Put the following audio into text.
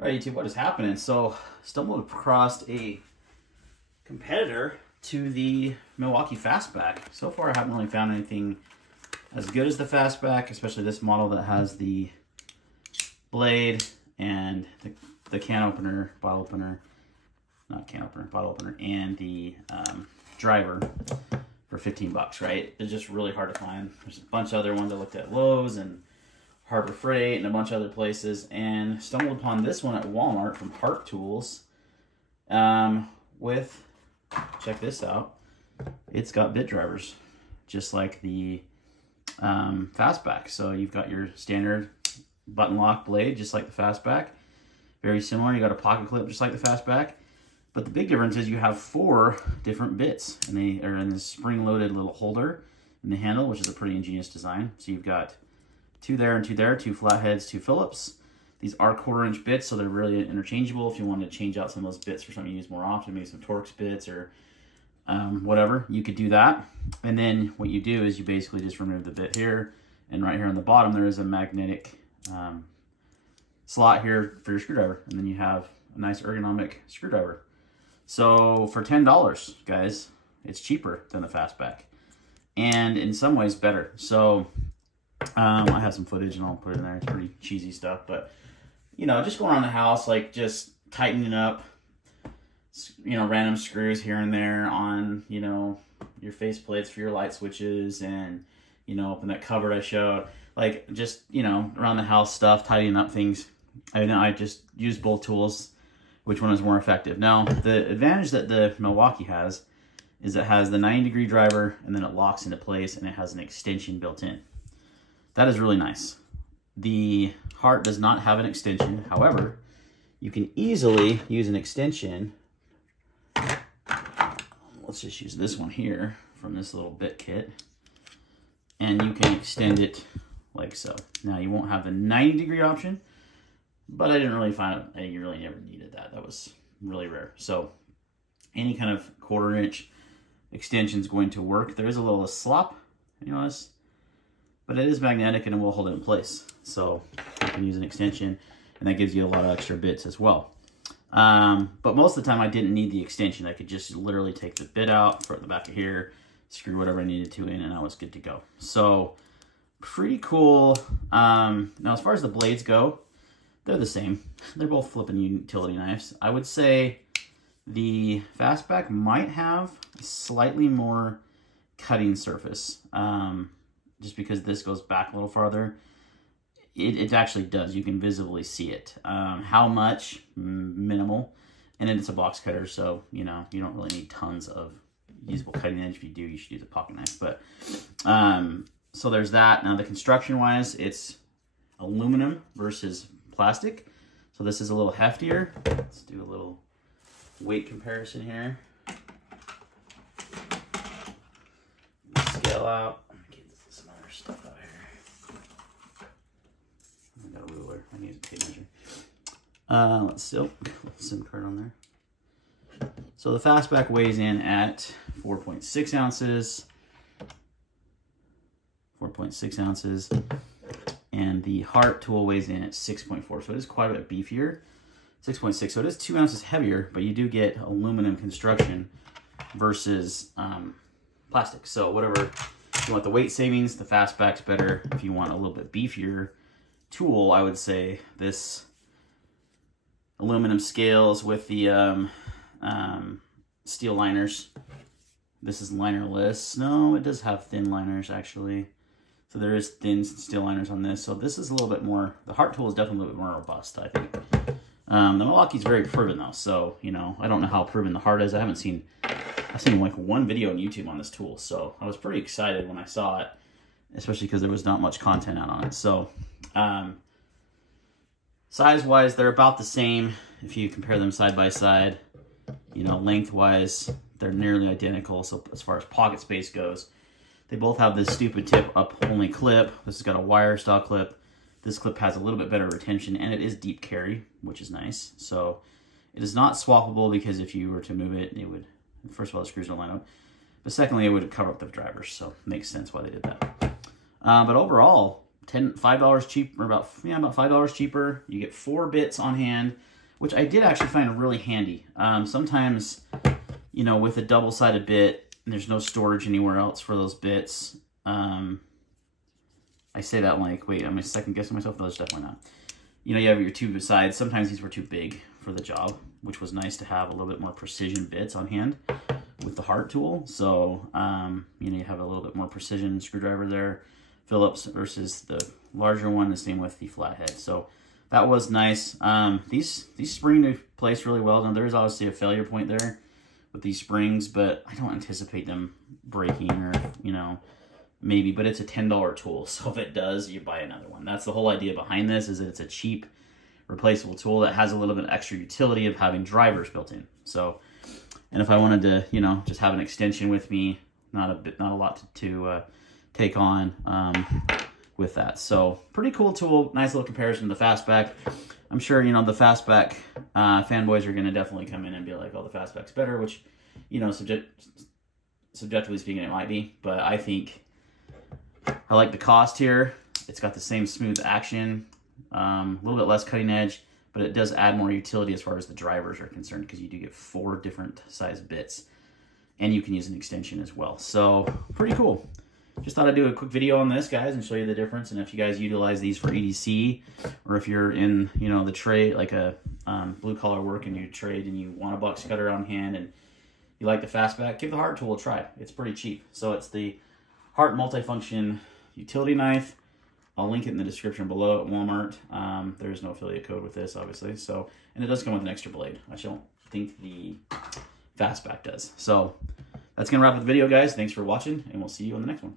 All right, YouTube, what is happening? So, stumbled across a competitor to the Milwaukee Fastback. So far, I haven't really found anything as good as the Fastback, especially this model that has the blade and the can opener, bottle opener, not can opener, bottle opener, and the driver for 15 bucks, right? They're just really hard to find. There's a bunch of other ones I looked at Lowe's and Harbor Freight and a bunch of other places, and stumbled upon this one at Walmart from Hart Tools with, check this out, it's got bit drivers, just like the Fastback. So you've got your standard button lock blade, just like the Fastback. Very similar. You got a pocket clip, just like the Fastback. But the big difference is you have 4 different bits, and they are in this spring-loaded little holder in the handle, which is a pretty ingenious design. So you've got 2 there and 2 there, 2 flatheads, 2 Phillips. These are 1/4-inch bits, so they're really interchangeable if you want to change out some of those bits for something you use more often, maybe some Torx bits or whatever. You could do that. And then what you do is you basically just remove the bit here, and right here on the bottom there is a magnetic slot here for your screwdriver, and then you have a nice ergonomic screwdriver. So for $10, guys, it's cheaper than the Fastback, and in some ways better. So I have some footage and I'll put it in there. It's pretty cheesy stuff, but you know, just going around the house, like just tightening up, you know, random screws here and there on, you know, your face plates for your light switches, and you know, open that cupboard I showed, like just, you know, around the house stuff, tidying up things. I just use both tools. Which one is more effective? Now, the advantage that the Milwaukee has is it has the 90-degree driver, and then it locks into place, and it has an extension built in. That is really nice. The Hart does not have an extension. However, you can easily use an extension. Let's just use this one here from this little bit kit, and you can extend it like so. Now, you won't have the 90-degree option, but I didn't really find it. I really never needed that. That was really rare. So any kind of 1/4-inch extension is going to work. There is a little slop, you notice, but it is magnetic and it will hold it in place. So you can use an extension, and that gives you a lot of extra bits as well. But most of the time I didn't need the extension. I could just literally take the bit out for the back of here, screw whatever I needed to in, and I was good to go. So pretty cool. Now as far as the blades go, they're the same. They're both flipping utility knives. I would say the Fastback might have a slightly more cutting surface, just because this goes back a little farther. It actually does. You can visibly see it. How much? Minimal. And then it's a box cutter, so you know you don't really need tons of usable cutting edge. If you do, you should use a pocket knife. But so there's that. Now the construction-wise, it's aluminum versus plastic, so this is a little heftier. Let's do a little weight comparison here. Scale out. I'm gonna get some other stuff out here. I got a ruler. I need a tape measure. Let's see. SIM card on there. So the Fastback weighs in at 4.6 ounces. 4.6 ounces. And the Hart tool weighs in at 6.4, so it is quite a bit beefier. 6.6, so it is 2 ounces heavier, but you do get aluminum construction versus plastic. So whatever, if you want the weight savings, the Fastback's better. If you want a little bit beefier tool, I would say this aluminum scales with the steel liners. This is linerless. No, it does have thin liners, actually. So there is thin steel liners on this. So this is a little bit more, the Hart tool is definitely a little bit more robust, I think. The Milwaukee's very proven though. So, you know, I don't know how proven the Hart is. I've seen like one video on YouTube on this tool. So I was pretty excited when I saw it, especially because there was not much content out on it. So size-wise, they're about the same if you compare them side by side. You know, length-wise, they're nearly identical. So as far as pocket space goes, they both have this stupid tip-up only clip. This has got a wire style clip. This clip has a little bit better retention, and it is deep carry, which is nice. So it is not swappable, because if you were to move it, it would, first of all, the screws don't line up. But secondly, it would cover up the drivers. So it makes sense why they did that. But overall, $5 cheap, or about $5 cheaper. You get 4 bits on hand, which I did actually find really handy. Sometimes, you know, with a double-sided bit, there's no storage anywhere else for those bits. I say that like, wait, am I second guessing myself? No, there's definitely not. You know, you have your 2 sides. Sometimes these were too big for the job, which was nice to have a little bit more precision bits on hand with the Hart tool. So, you know, you have a little bit more precision screwdriver there, Phillips versus the larger one, the same with the flathead. So that was nice. These spring into place really well. Now there's obviously a failure point there with these springs, but I don't anticipate them breaking, or, you know, maybe, but it's a $10 tool. So if it does, you buy another one. That's the whole idea behind this, is that it's a cheap replaceable tool that has a little bit of extra utility of having drivers built in. So, and if I wanted to, you know, just have an extension with me, not a lot to take on with that. So pretty cool tool. Nice little comparison to the Fastback. I'm sure, you know, the Fastback fanboys are going to definitely come in and be like, oh, the Fastback's better, which, you know, subjectively speaking, it might be. But I think I like the cost here. It's got the same smooth action, a little bit less cutting edge, but it does add more utility as far as the drivers are concerned, because you do get 4 different size bits, and you can use an extension as well. So pretty cool. Just thought I'd do a quick video on this, guys, and show you the difference. And if you guys utilize these for EDC, or if you're in, you know, the trade, like a blue collar work, and you trade and you want a box cutter on hand and you like the Fastback, give the Hart tool a try. It's pretty cheap. So it's the Hart multifunction utility knife. I'll link it in the description below at Walmart. There is no affiliate code with this, obviously. So, and it does come with an extra blade. I don't think the Fastback does. So that's going to wrap up the video, guys. Thanks for watching, and we'll see you on the next one.